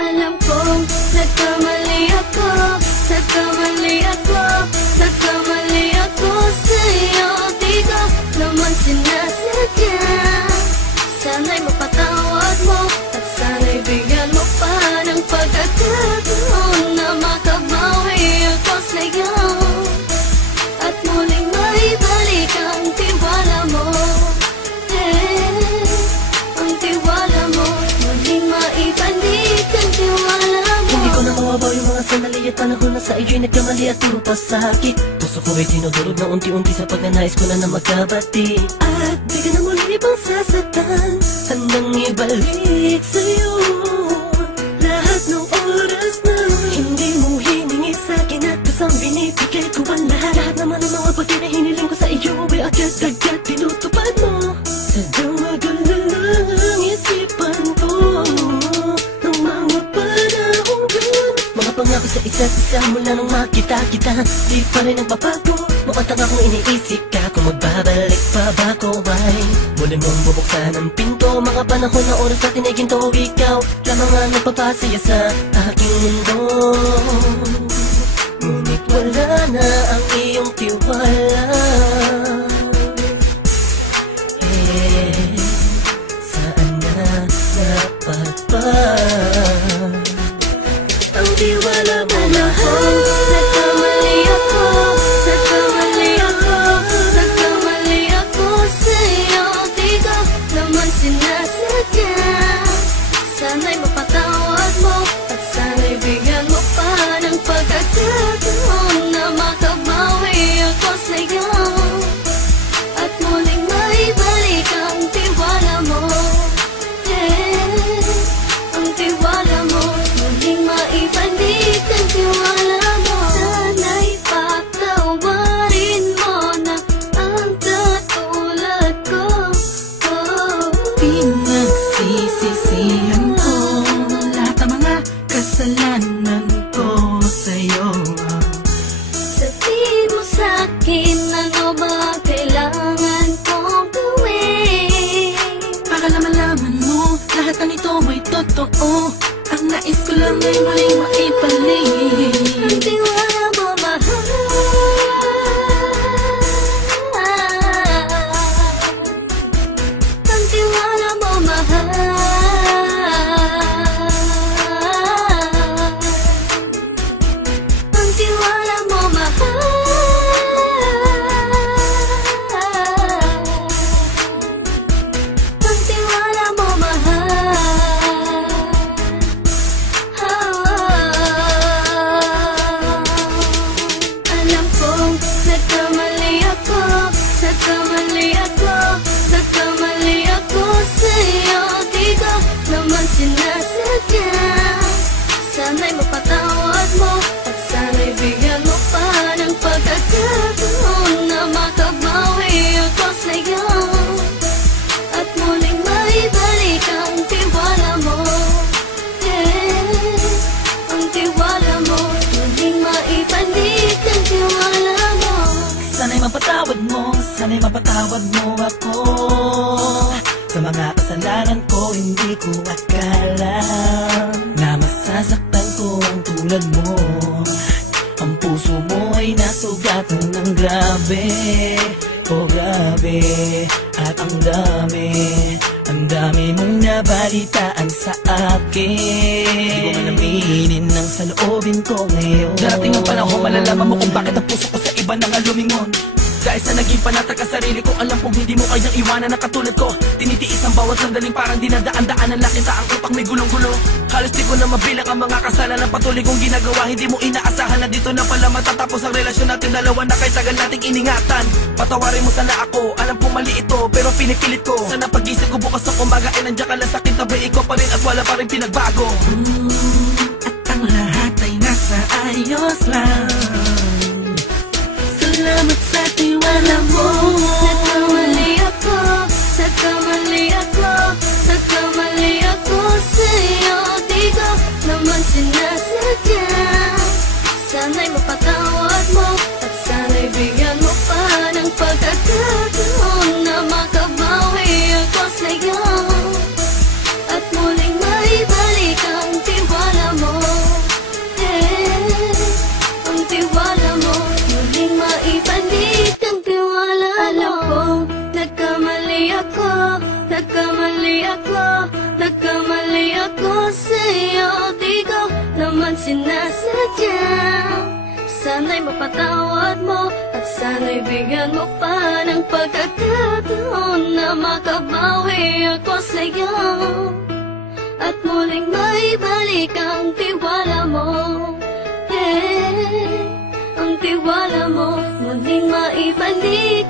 Alam kong nagkamali ako, nagkamali ako, nagkamali ako sa'yo. Di ko naman sinasadya. Sana'y mapatawad mo at sana'y bigyan mo pa ng pagkakataon na makabawi ako sa'yo at muling maibalik ang tiwala mo. Ang tiwala mo, muling maibalik ang tiwala mo. Hindi ko na mawabaw yung mga sandali at panahon na sa iyo'y nagkamali at puro pasakit. Puso ko ay tinudurog na unti-unti sa pagnanais ko na magkabati. At di ka na muli ibang sasaktan, handang ibalik sa'yo lahat ng oras na hindi mo hiningi sa'kin at kasang binibigay ko ang lahat. Lahat naman ng mga bagay na hiniling ko sa iyo ay agad-agad tinutupad mo. Sadyang magalang isipan ko ng mga panahong yun. Mga pangako sa isa't isa mula nung makita kita, di pa rin nagbabago. Mukhang tanga kung iniisip ka kung magbabalik pa ba ko ay muli mong bubuksan ang pinto. Mga panahon na oras natin ay ginto, ikaw lamang ang nagpapasaya sa aking mundo. Ngunit wala na ang iyong tiwala. Saan na dapat ba ang tiwala mo? Mahal, nagkamali ako, nagkamali ako, nagkamali ako sa'yo. Di ko naman sinasadya. Sana'y mapatawad mo at sana'y bigyan mo pa ng pagkakataon na makabawi ako sa'yo at muling maibalik ang tiwala mo. Ang tiwala mo, muling maibalik ang tiwala mo. Sana'y patawarin mo na ang katulad ko. Pinagsisisihan ko lahat ng mga kasalanan ko sa'yo. Sabihin mo sa'kin ano ba kailangan kong gawin Para malaman mo lahat ng ito ay totoo. Ang nais ko lang ay muling maibalik ang tiwala mo, mahal. Ang tiwala mo, mahal. Ang tiwala mo, mahal. Ang tiwala mo, mahal. Alam kong nagkamali ako, nagkamali ako, nagkamali ako sa'yo. Di ko naman sinasadya. Sana'y mapatawad mo at sana'y bigyan mo pa ng pagkakataon na makabawi ako sa'yo at muling maibalik ang tiwala mo. Ang tiwala mo, muling maibalik ang tiwala mo. Sana'y mapatawad mo ako sa mga kasalanan ko. Hindi ko akala na masasaktan ko ang tulad mo. Ang puso mo ay nasugatan ng grabe, oh grabe. At ang dami mong nabalitaan sa akin. Di ko man aminin ang saloobin ko ngayon. Darating ang panahon, malalaman mo kung bakit ang puso ko sa iba nang lumingon. Dahil sa naging panatag ka sarili ko, alam kong hindi mo kayang iwanan na katulad ko. Tinitiis ang bawat sandaling parang dinadaan-daan ang lakita ang utak may gulong-gulo. Halos di ko na mabilang ang mga kasalanan patuloy kong ginagawa. Hindi mo inaasahan na dito na pala matatapos ang relasyon natin dalawa na kahit tagal nating iningatan. Patawarin mo sana ako, alam kong mali ito pero pinipilit ko. Sana pag-isip ko bukas sa umaga ay nandiyan ka lang sa akin, tabi ko pa rin at wala pa rin pinagbago. At ang lahat ay nasa ayos lang. Salamat sa tiwala mo. Nagkamali ako, nagkamali ako, nagkamali ako sa'yo. Di ko naman sinasadya. Sana'y mapatawad mo at sana'y bigyan mo pa ng pagkakataon na makabawi ako sa'yo at muling maibalik ang tiwala sa'yo, di ko naman sinasadya. Sana'y mapatawad mo at sana'y bigyan mo pa ng pagkakataon na makabawi ako sa'yo at muling maibalik ang tiwala mo. Ang tiwala mo, muling maibalik